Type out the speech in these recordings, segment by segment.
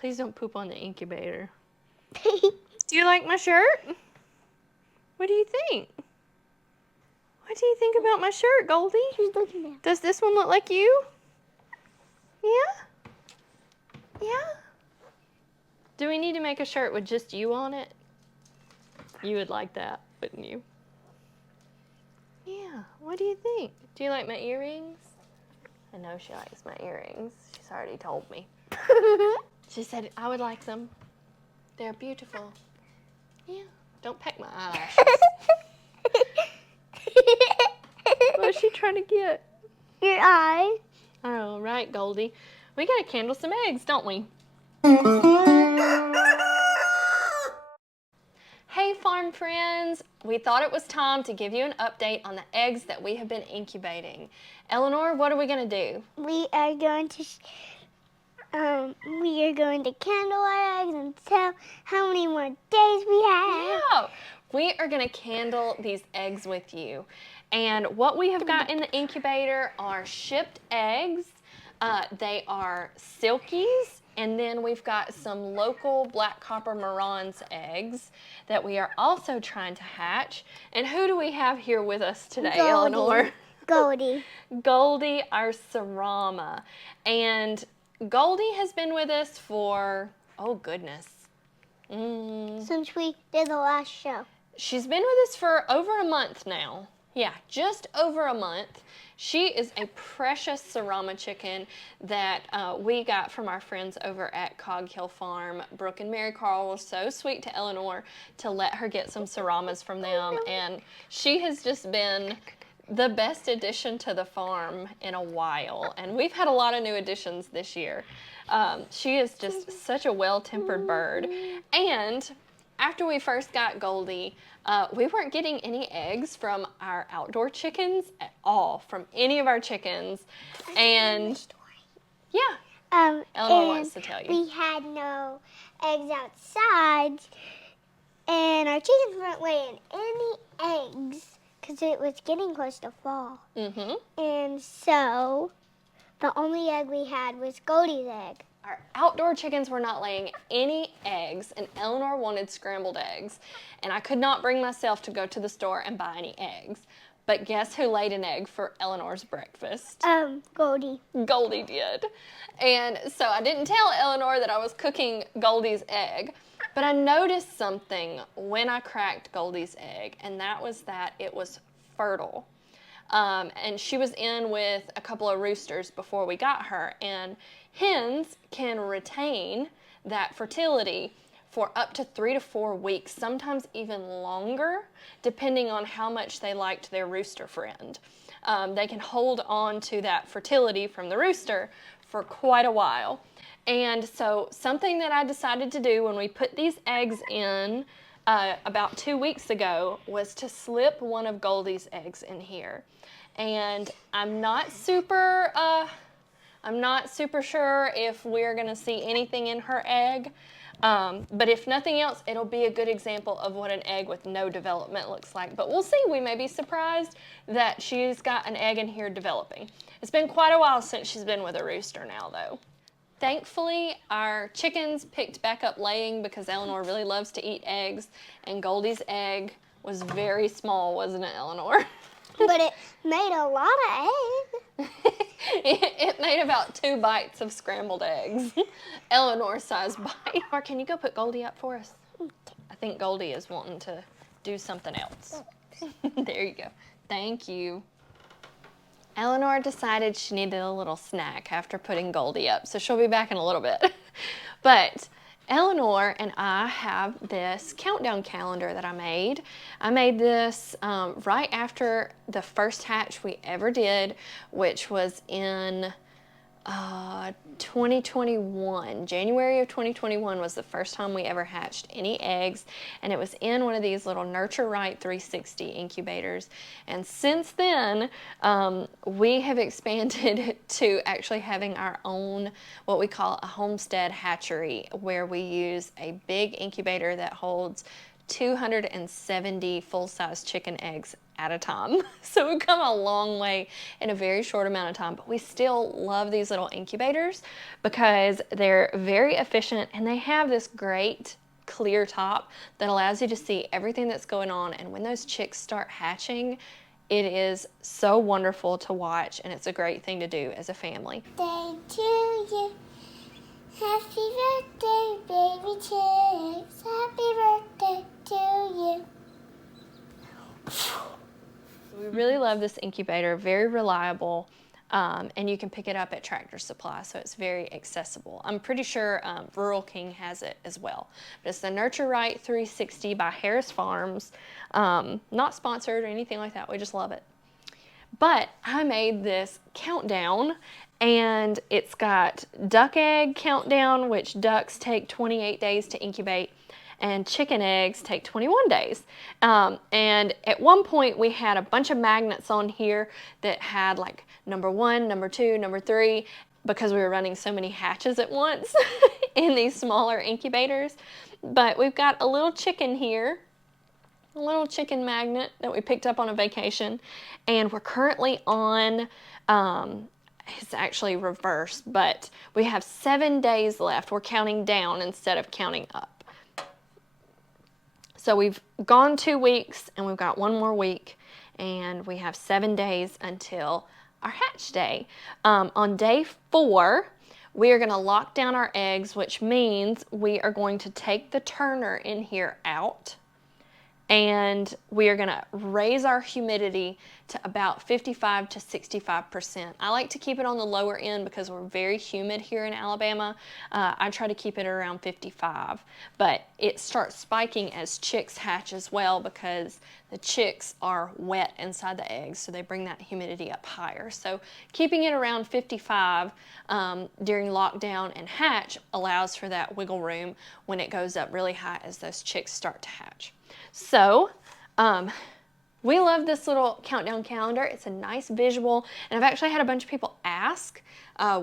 Please don't poop on the incubator. Do you like my shirt? What do you think? What do you think about my shirt, Goldie? She's looking down. Does this one look like you? Yeah? Yeah? Do we need to make a shirt with just you on it? You would like that, wouldn't you? Yeah. What do you think? Do you like my earrings? I know she likes my earrings. She's already told me. She said I would like them. They're beautiful. Yeah. Don't peck my eyelashes. What's she trying to get? Your eye. All right, Goldie. We gotta candle some eggs, don't we? Hey farm friends, we thought it was time to give you an update on the eggs that we have been incubating. Eleanor, what are we gonna do? We are going to candle our eggs and tell how many more days we have. Yeah, we are gonna candle these eggs with you. And what we have got in the incubator are shipped eggs. They are Silkies. And then we've got some local black copper Marans eggs that we are also trying to hatch. And who do we have here with us today, Eleanor? Goldie. Goldie, our Sarama. And Goldie has been with us for, oh goodness. Since we did the last show. She's been with us for over a month now. Yeah, just over a month. She is a precious Sarama chicken that we got from our friends over at Cog Hill Farm. Brooke and Mary Carl were so sweet to Eleanor to let her get some Saramas from them. And she has just been the best addition to the farm in a while. And we've had a lot of new additions this year. She is just such a well-tempered bird. And after we first got Goldie, we weren't getting any eggs from our outdoor chickens at all, from any of our chickens. And yeah, Eleanor wants to tell you. We had no eggs outside, and our chickens weren't laying any eggs because it was getting close to fall. And so the only egg we had was Goldie's egg. Our outdoor chickens were not laying any eggs, and Eleanor wanted scrambled eggs. And I could not bring myself to go to the store and buy any eggs. But guess who laid an egg for Eleanor's breakfast? Goldie. Goldie did. And so I didn't tell Eleanor that I was cooking Goldie's egg, but I noticed something when I cracked Goldie's egg, and that was that it was fertile. And she was in with a couple of roosters before we got her, and hens can retain that fertility for up to 3 to 4 weeks, sometimes even longer, depending on how much they liked their rooster friend. They can hold on to that fertility from the rooster for quite a while. And so something that I decided to do when we put these eggs in about 2 weeks ago was to slip one of Goldie's eggs in here. And I'm not super sure if we're gonna see anything in her egg, but if nothing else, it'll be a good example of what an egg with no development looks like. But we'll see, we may be surprised that she's got an egg in here developing. It's been quite a while since she's been with a rooster now, though. Thankfully, our chickens picked back up laying because Eleanor really loves to eat eggs, and Goldie's egg was very small, wasn't it, Eleanor? But it made a lot of eggs. It made about 2 bites of scrambled eggs. Eleanor-sized bite. Or can you go put Goldie up for us? I think Goldie is wanting to do something else. There you go. Thank you. Eleanor decided she needed a little snack after putting Goldie up, so she'll be back in a little bit. But Eleanor and I have this countdown calendar that I made. I made this right after the first hatch we ever did, which was in 2021. January of 2021 was the first time we ever hatched any eggs, and it was in one of these little Nurture Right 360 incubators. And since then, we have expanded to actually having our own, what we call a homestead hatchery, where we use a big incubator that holds 270 full-size chicken eggs at a time. So we've come a long way in a very short amount of time, but we still love these little incubators because they're very efficient and they have this great clear top that allows you to see everything that's going on. And when those chicks start hatching, it is so wonderful to watch, and it's a great thing to do as a family. Day to you. Happy birthday, baby chicks. Happy birthday to you. We really love this incubator, very reliable, and you can pick it up at Tractor Supply, so it's very accessible. I'm pretty sure Rural King has it as well. But it's the Nurture Right 360 by Harris Farms. Not sponsored or anything like that, we just love it. But I made this countdown, and it's got duck egg countdown, which ducks take 28 days to incubate, and chicken eggs take 21 days. And at one point we had a bunch of magnets on here that had like number 1, number 2, number 3, because we were running so many hatches at once in these smaller incubators. But we've got a little chicken here, a little chicken magnet that we picked up on a vacation, and we're currently on, it's actually reversed, but we have 7 days left. We're counting down instead of counting up. So we've gone 2 weeks and we've got 1 more week, and we have 7 days until our hatch day. On day 4, we are going to lock down our eggs, which means we are going to take the turner in here out, and we are going to raise our humidity to about 55 to 65%. I like to keep it on the lower end because we're very humid here in Alabama. I try to keep it around 55, but it starts spiking as chicks hatch as well because the chicks are wet inside the eggs, so they bring that humidity up higher. So keeping it around 55 during lockdown and hatch allows for that wiggle room when it goes up really high as those chicks start to hatch. So, we love this little countdown calendar. It's a nice visual, and I've actually had a bunch of people ask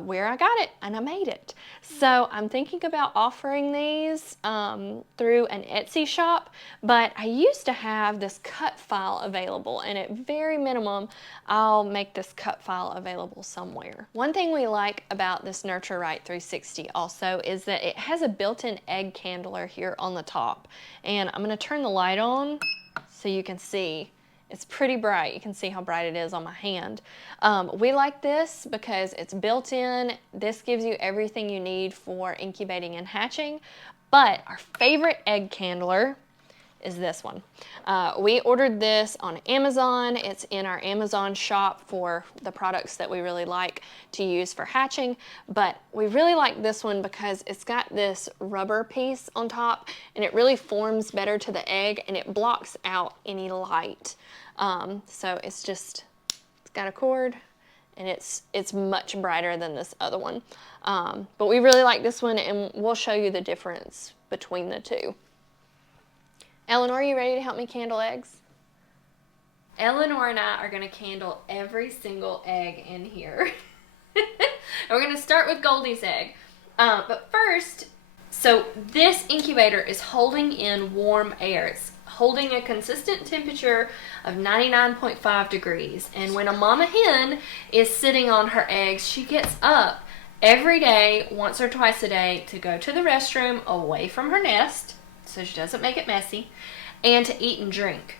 where I got it, and I made it. So I'm thinking about offering these through an Etsy shop, but I used to have this cut file available, and at very minimum, I'll make this cut file available somewhere. One thing we like about this Nurture Right 360 also is that it has a built-in egg candler here on the top, and I'm going to turn the light on so you can see. It's pretty bright. You can see how bright it is on my hand. We like this because it's built in. This gives you everything you need for incubating and hatching. But our favorite egg candler is this one. We ordered this on Amazon. It's in our Amazon shop for the products that we really like to use for hatching. But we really like this one because it's got this rubber piece on top, and it really forms better to the egg, and it blocks out any light. So it's got a cord, and it's much brighter than this other one. But we really like this one, and we'll show you the difference between the two. Eleanor, are you ready to help me candle eggs? Eleanor and I are going to candle every single egg in here. And we're going to start with Goldie's egg. But first, so this incubator is holding in warm air. It's holding a consistent temperature of 99.5 degrees. And when a mama hen is sitting on her eggs, she gets up every day, once or twice a day, to go to the restroom away from her nest, so she doesn't make it messy, and to eat and drink.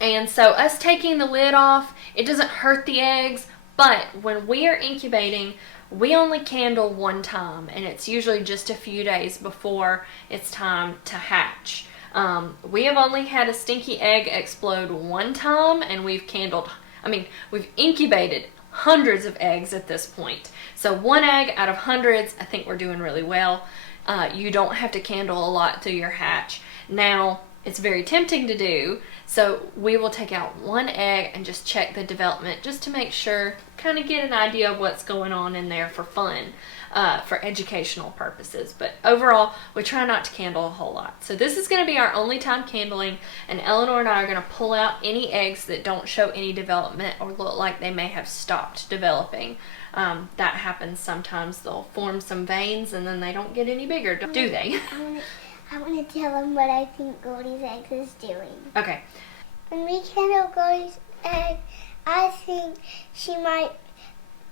And so us taking the lid off, it doesn't hurt the eggs, but when we are incubating, we only candle 1 time, and it's usually just a few days before it's time to hatch. We have only had a stinky egg explode 1 time, and we've incubated hundreds of eggs at this point. So 1 egg out of hundreds, I think we're doing really well. You don't have to candle a lot through your hatch. Now, it's very tempting to do, so we will take out 1 egg and just check the development just to make sure, kind of get an idea of what's going on in there for fun, for educational purposes. But overall, we try not to candle a whole lot. So this is going to be our only time candling, and Eleanor and I are going to pull out any eggs that don't show any development or look like they may have stopped developing. That happens sometimes. They'll form some veins and then they don't get any bigger, do they? I want to tell them what I think Goldie's egg is doing. Okay. When we kindle Goldie's egg, I think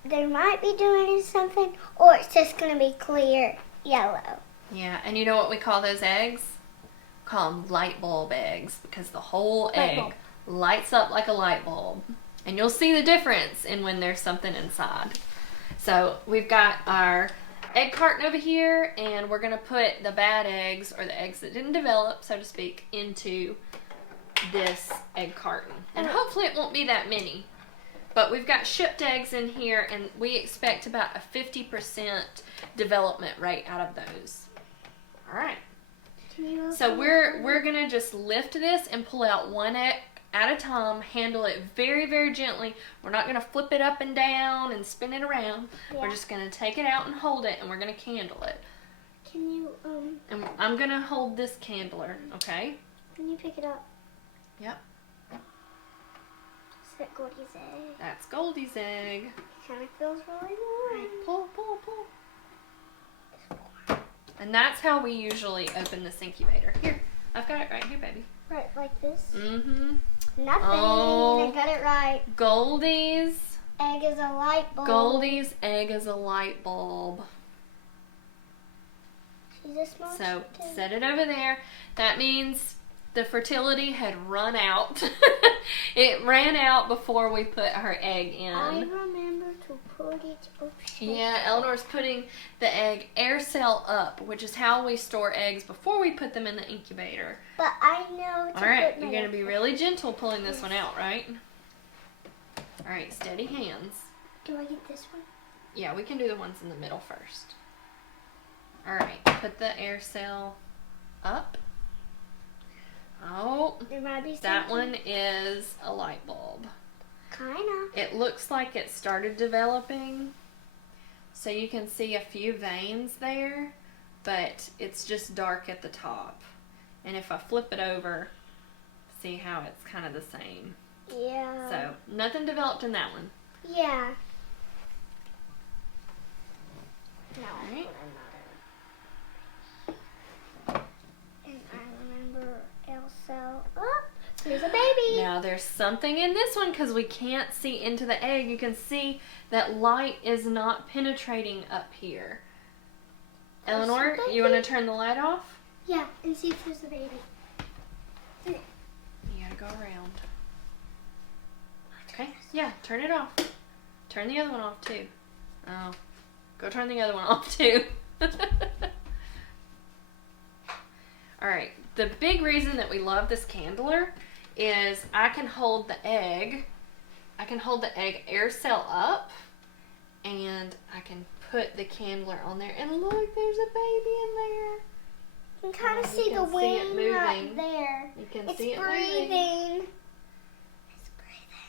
they might be doing something, or it's just going to be clear yellow. Yeah, and you know what we call those eggs? Call them light bulb eggs, because the whole egg lights up like a light bulb. And you'll see the difference in when there's something inside. So we've got our egg carton over here, and we're going to put the bad eggs, or the eggs that didn't develop, so to speak, into this egg carton. And hopefully it won't be that many. But we've got shipped eggs in here, and we expect about a 50% development rate out of those. All right. So we're going to just lift this and pull out one egg at a time, handle it very, very gently. We're not going to flip it up and down and spin it around. Yeah. We're just going to take it out and hold it, and we're going to candle it. Can you, And I'm going to hold this candler, okay? Can you pick it up? Yep. Is that Goldie's egg? That's Goldie's egg. It kind of feels really warm. Right, pull, pull, pull. And that's how we usually open this incubator. Here, I've got it right here, baby. Right, like this? Mm-hmm. Nothing. Oh, I got it right. Goldie's egg is a light bulb. Goldie's egg is a light bulb. She's a small So chicken. set it over there. That means the fertility had run out. It ran out before we put her egg in. I remember to put it up. Yeah, Eleanor's putting the egg air cell up, which is how we store eggs before we put them in the incubator. But I know to All right, put you're going to be really gentle pulling this one out, right? All right, steady hands. Do I get this one? Yeah, we can do the ones in the middle first. All right, put the air cell up. Oh, There might be that something. one is a light bulb. Kinda. It looks like it started developing. So you can see a few veins there, but it's just dark at the top. And if I flip it over, see how it's kind of the same. Yeah. So nothing developed in that one. Yeah. No, All right. And I remember Elsa. Oh, there's a baby. Now there's something in this one because we can't see into the egg. You can see that light is not penetrating up here. There's Eleanor, something. you want to turn the light off? Yeah, and see if there's a baby. You gotta go around. Okay, yeah, turn it off. Turn the other one off too. Oh, go turn the other one off too. Alright, the big reason that we love this candler is I can hold the egg air cell up, and I can put the candler on there, and look, there's a baby in there. You can kind of see can the see it wing right moving. there. You can It's see it breathing. moving. It's breathing.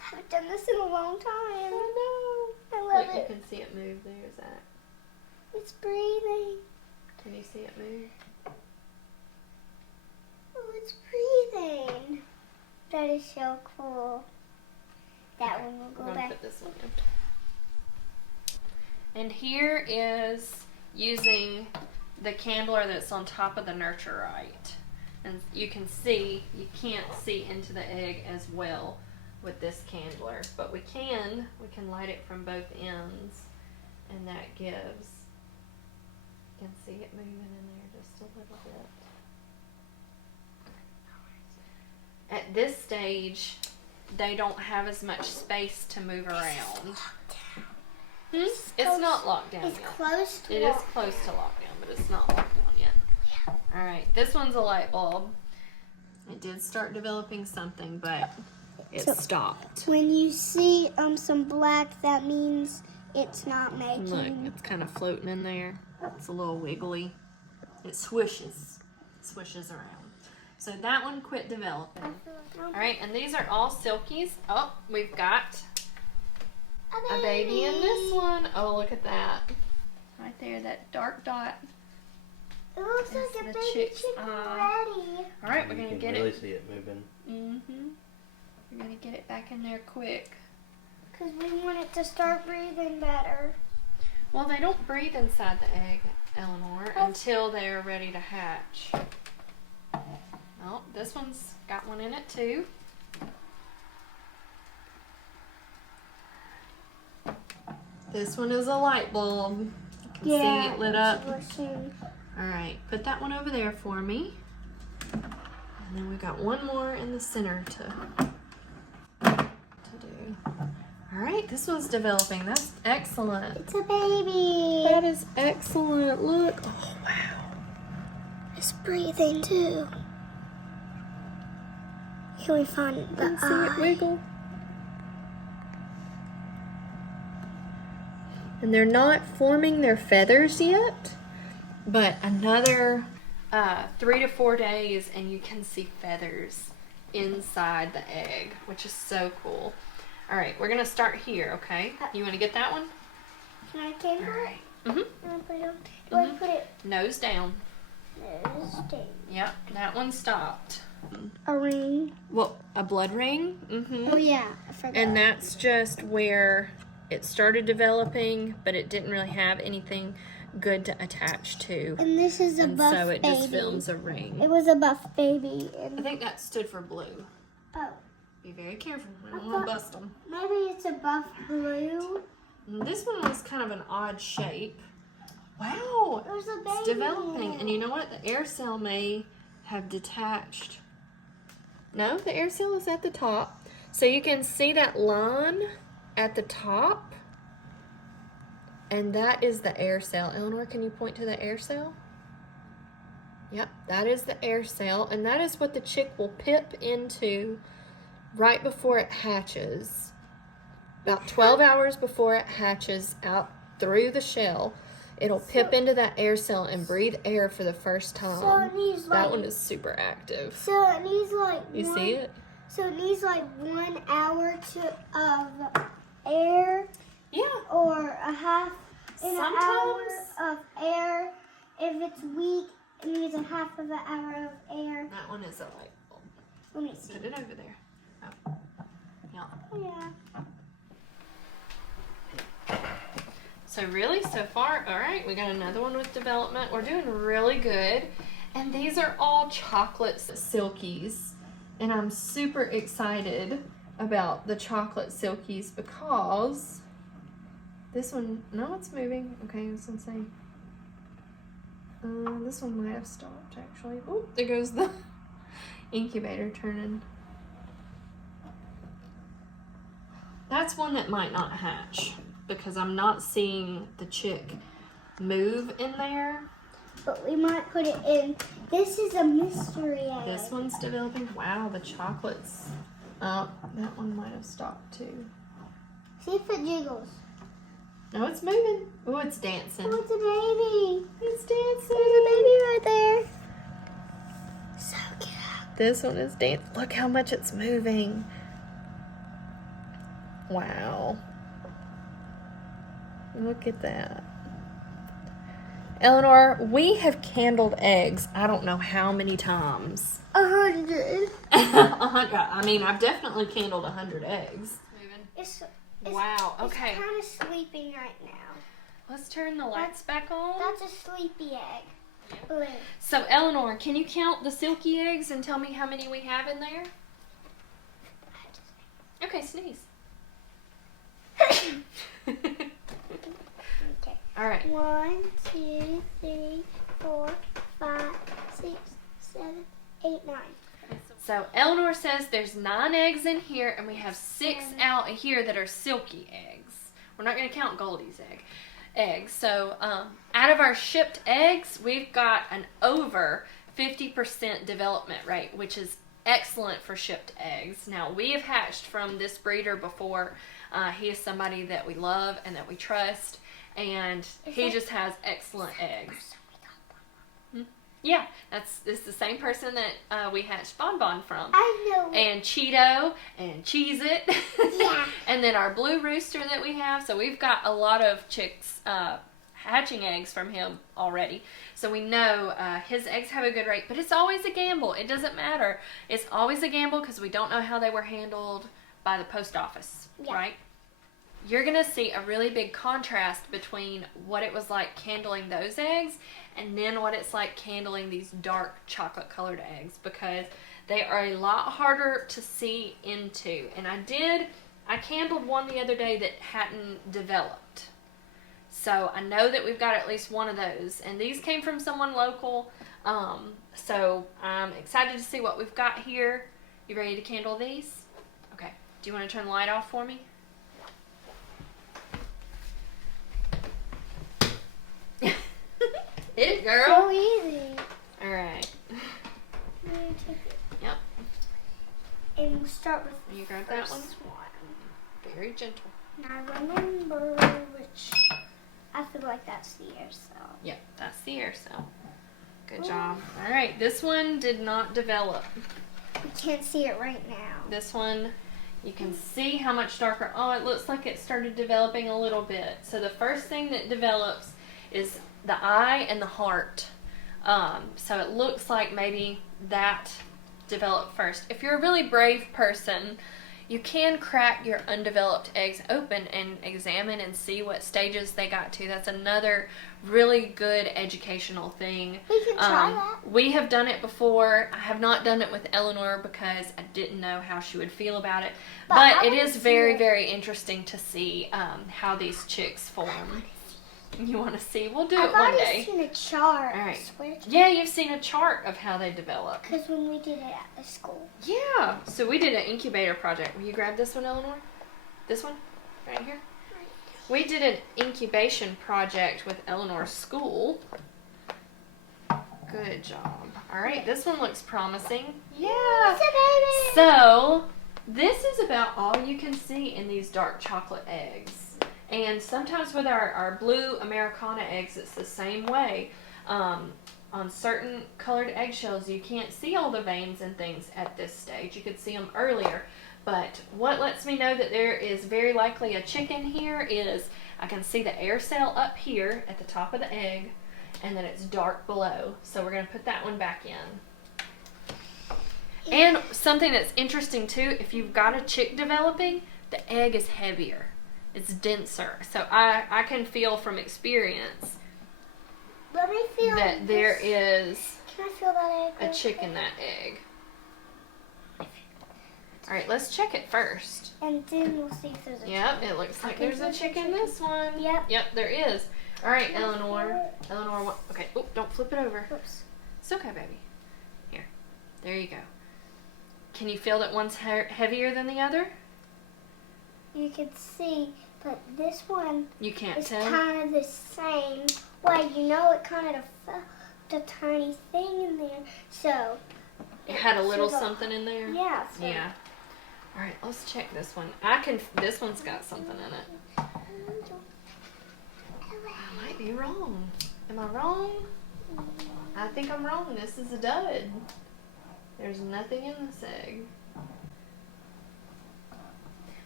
I haven't done this in a long time. I I know. love Look, it. you can see it move. There's that. It's breathing. Can you see it move? Oh, it's breathing. That is so cool. That one will We're go gonna back. put this one in. And here is using the candler that's on top of the nurturite. And you can see, you can't see into the egg as well with this candler, but we can light it from both ends, and that gives, you can see it moving in there just a little bit. At this stage, they don't have as much space to move around. It's not locked down It's yet. close to It is close to lockdown, but it's not locked down yet. Yeah. Alright, this one's a light bulb. It did start developing something, but it stopped. When you see some black, that means it's not making. Look, it's kind of floating in there. It's a little wiggly. It swishes around. So that one quit developing. Alright, and these are all Silkies. Oh, we've got a baby in this one. Oh, look at that. Right there, that dark dot. It looks It's like a the baby chick's chicken eye. already. Alright, we're You going to can get really it. see it moving. Mm-hmm. We're going to get it back in there quick. Because we want it to start breathing better. Well, they don't breathe inside the egg, Eleanor. I And until they're ready to hatch. Oh, this one's got one in it too. This one is a light bulb. You can see it lit up. All right, put that one over there for me. And then we've got one more in the center to do. All right, this one's developing. That's excellent. It's a baby. That is excellent. Look. Oh, wow. It's breathing too. Can we find the See it eye? wiggle? And they're not forming their feathers yet, but another 3 to 4 days and you can see feathers inside the egg, which is so cool. All right, we're gonna start here, okay? You wanna get that one? Can I take it? All right. Do I put it Nose down. nose down? Yep, that one stopped. A ring. Well, a blood ring. Oh yeah, I forgot. And that's just where it started developing, but it didn't really have anything good to attach to. And this is a And buff so it baby. just films a ring. It was a buff baby. I And think that stood for blue. oh, Be very careful. I don't want to bust them. maybe it's a buff blue. And this one was kind of an odd shape. Wow, There's a baby. it's developing. And you know what? The air cell may have detached. No, the air cell is at the top. So you can see that line at the top. And that is the air cell. Eleanor, can you point to the air cell? Yep, that is the air cell. And that is what the chick will pip into right before it hatches. About 12 hours before it hatches out through the shell, it'll pip into that air cell and breathe air for the first time. So it needs That like. one is super active. So it needs like. You see it? So it needs like 1 hour of air, Yeah. or a half in an hour Sometimes. of air. If it's weak, it needs a half of an hour of air. That one is a light bulb. Let me see. Put it over there. Oh. Yeah. Yeah. So really, so far, all right, we got another one with development. We're doing really good. And these are all chocolate silkies. And I'm super excited about the chocolate silkies because this one, no, it's moving. Okay, I was gonna say, this one might have stopped actually. Oh, there goes the incubator turning. That's one that might not hatch because I'm not seeing the chick move in there. But we might put it in. This is a mystery egg. This one's developing. Wow, the chocolates. Oh, that one might have stopped too. See if it jiggles. No, it's moving. Oh, it's dancing. Oh, it's a baby. It's dancing. There's a baby right there. So cute. This one is dancing. Look how much it's moving. Wow. Look at that. Eleanor, we have candled eggs I don't know how many times. 100. 100. I mean, I've definitely candled 100 eggs. It's Wow, okay. It's kind of sleeping right now. Let's turn the lights back on. That's a sleepy egg. Blue. So, Eleanor, can you count the silky eggs and tell me how many we have in there? Okay, sneeze. Okay. All right. 1, 2, 3, 4, 5, 6, 7, 8, 9. So Eleanor says there's 9 eggs in here, and we have 6 out here that are silky eggs. We're not going to count Goldie's eggs. So out of our shipped eggs, we've got an over 50% development rate, which is excellent for shipped eggs. Now, we have hatched from this breeder before. He is somebody that we love and that we trust, and he just has excellent eggs. Yeah, it's the same person that we hatched Bonbon from. I know. And Cheeto and Cheez-It. Yeah. And then our blue rooster that we have. So we've got a lot of chicks hatching eggs from him already. So we know his eggs have a good rate. But it's always a gamble. It doesn't matter. It's always a gamble because we don't know how they were handled by the post office, right? You're going to see a really big contrast between what it was like handling those eggs and then what it's like candling these dark chocolate colored eggs, because they are a lot harder to see into. And I candled one the other day that hadn't developed. So I know that we've got at least one of those. And these came from someone local. So I'm excited to see what we've got here. You ready to candle these? Okay. Do you want to turn the light off for me? Hit it, girl. So easy. All right. Yep. And we'll start with You grab that one. Very gentle. Now remember which. I feel like that's the air cell. Yep, that's the air cell. Good job. All right, this one did not develop. We can't see it right now. This one, you can see how much darker. Oh, it looks like it started developing a little bit. So the first thing that develops is the eye and the heart. So it looks like maybe that developed first. If you're a really brave person, you can crack your undeveloped eggs open and examine and see what stages they got to. That's another really good educational thing. We can try that. We have done it before. I have not done it with Eleanor because I didn't know how she would feel about it. But it is very, very interesting to see how these chicks form. You want to see? We'll do it one day. I've already seen a chart. All right. I swear to Yeah, you've seen a chart of how they develop. Because when we did it at the school. Yeah. So we did an incubator project. Will you grab this one, Eleanor? This one? Right here? We did an incubation project with Eleanor's school. Good job. All right, this one looks promising. Yeah. It's a baby. So this is about all you can see in these dark chocolate eggs. And sometimes with our blue Americana eggs, it's the same way. On certain colored eggshells, you can't see all the veins and things at this stage. You could see them earlier. But what lets me know that there is very likely a chicken here is I can see the air cell up here at the top of the egg, and then it's dark below. So we're going to put that one back in. And something that's interesting too, if you've got a chick developing, the egg is heavier. It's denser. So I can feel from experience Let me feel that there is Can I feel that egg? a chick in that egg. All right, let's check it first. And then we'll see if there's a Yep, it looks like there's a chick in this one. Yep. Yep, there is. All right, Eleanor. Eleanor, okay. Oh, don't flip it over. Oops. It's okay, baby. Here. There you go. Can you feel that one's heavier than the other? You can see, but this one You can't is tell? kind of the same way. You know, it kind of felt a tiny thing in there. So It had a little sort of- something in there? Yeah. So Yeah. All right, let's check this one. This one's got something in it. I might be wrong. Am I wrong? I think I'm wrong. This is a dud. There's nothing in this egg.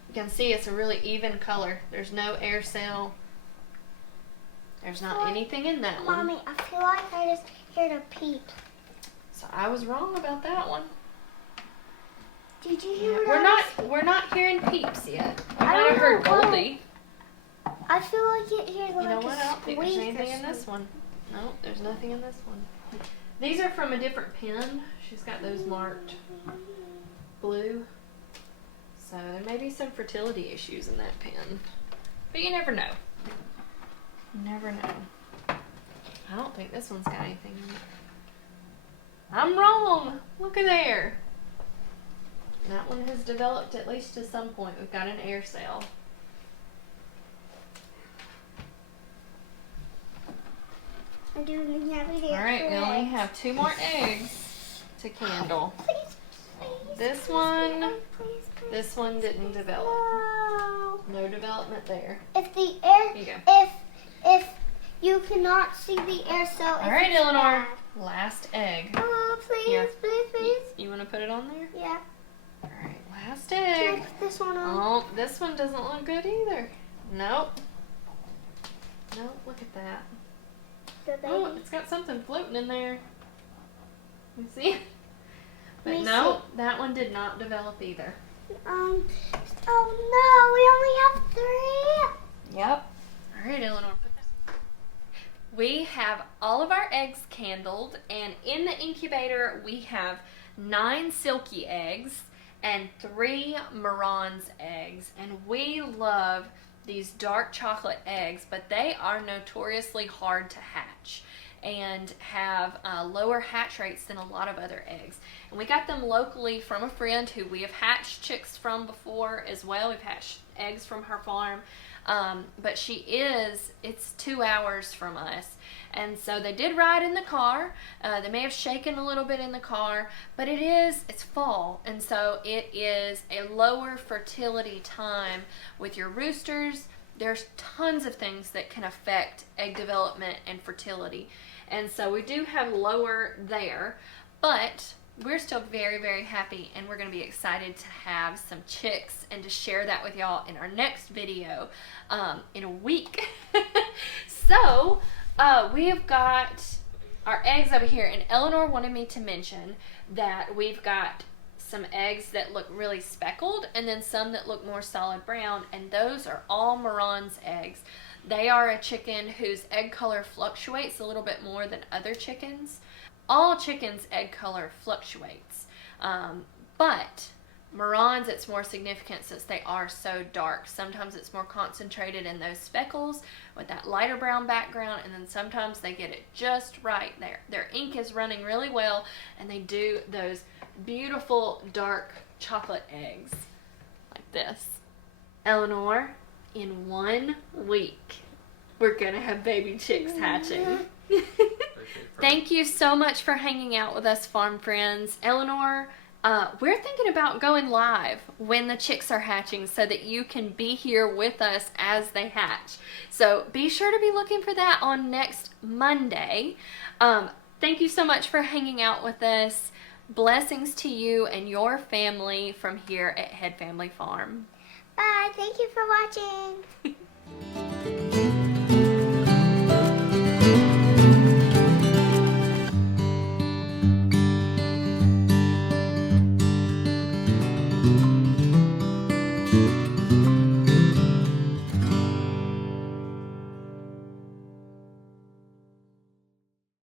You can see it's a really even color. There's no air cell. There's not anything in that one. Mommy, I feel like I just heard a peep. So I was wrong about that one. Did you hear Yeah, what we're not hearing peeps yet. You I might don't have heard know. Goldie. I feel like it hears like You know a what? I don't think there's squeak or anything in this one. No, there's nothing in this one. These are from a different pen. She's got those marked blue. So there may be some fertility issues in that pen. But you never know. You never know. I don't think this one's got anything in it. I'm wrong. Look at there. That one has developed at least to some point. We've got an air cell. I do have it here. Alright, we only have 2 more eggs to candle. Please, please. This please, one, please, please. this one didn't develop. No. No development there. If the air, Here you go. if you cannot see the air cell, Alright, it's Eleanor. bad. Last egg. Oh, please, Here. please, please. You want to put it on there? Yeah. Alright, last Can I egg. put this one on? Oh, this one doesn't look good either. Nope. Nope, look at that. The baby. Oh, it's got something floating in there. You see? But Let me no, that one did not develop either. Oh no, we only have 3. Yep. Alright, Eleanor, put this. we have all of our eggs candled, and in the incubator we have 9 Silkie eggs and 3 Marans eggs. And we love these dark chocolate eggs, but they are notoriously hard to hatch and have lower hatch rates than a lot of other eggs. And we got them locally from a friend who we have hatched chicks from before as well. We've hatched eggs from her farm. But it's 2 hours from us. And so they did ride in the car. They may have shaken a little bit in the car, but it's fall. And so it is a lower fertility time with your roosters. There's tons of things that can affect egg development and fertility. And so we do have lower there, but we're still very, very happy, and we're going to be excited to have some chicks and to share that with y'all in our next video in a week. So we have got our eggs over here, and Eleanor wanted me to mention that we've got some eggs that look really speckled and then some that look more solid brown, and those are all Marans eggs. They are a chicken whose egg color fluctuates a little bit more than other chickens. All chickens' egg color fluctuates, but Marans, it's more significant since they are so dark. Sometimes it's more concentrated in those speckles with that lighter brown background, and then sometimes they get it just right there. Their ink is running really well, and they do those beautiful dark chocolate eggs like this. Eleanor, in 1 week, we're gonna have baby chicks hatching. Thank you so much for hanging out with us, farm friends. Eleanor, we're thinking about going live when the chicks are hatching so that you can be here with us as they hatch. So be sure to be looking for that on next Monday. Thank you so much for hanging out with us. Blessings to you and your family from here at Head Family Farm. Bye. Thank you for watching.